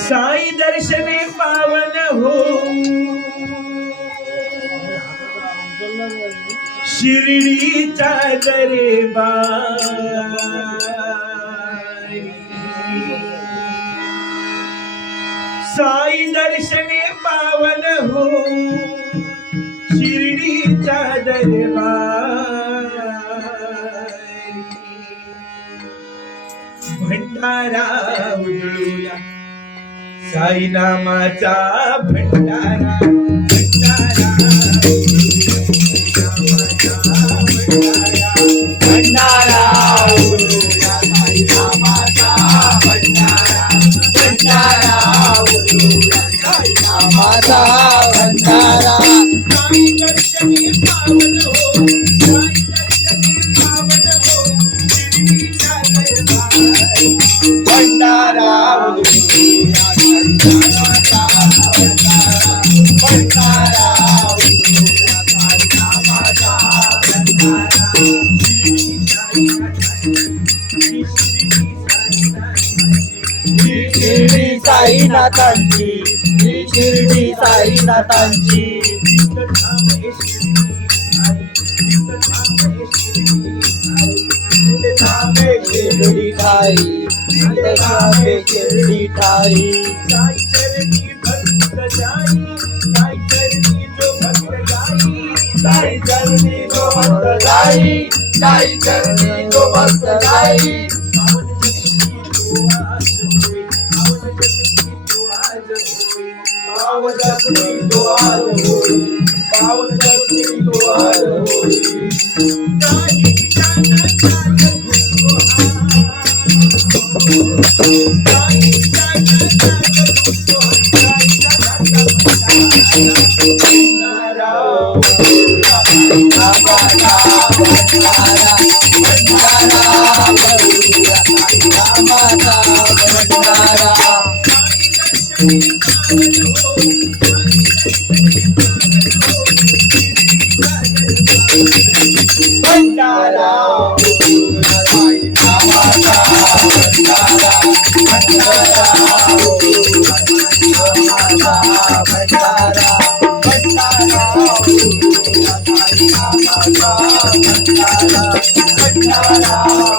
साई दर्शने पावन हो शिर्डीचा दरबार साई दर्शने पावन हो शिर्डीचा दरबार भंडारा उडूया साई नामाचा भंडारा भंडारा भंडारा उडूया साई नामाचा भंडारा भंडारा उडूया साई नामाचा भंडारा साई दर्शनी पावन हो साई दर्शनी पावन हो शिर्डीचा दरबार भंडारा उडूया शिर्डी साईनाथांची शिर्डी साईनाथांची शिर्डी ठाई शिर्डी ठाई साई चरणी भक्त जाई साई चरणी जो भक्त जाई साई चरणी जो भक्त जाई साई चरणी जो भक्त जाई पावन जगती तो आज होई पावन जगती तो आज होई साई भंडारा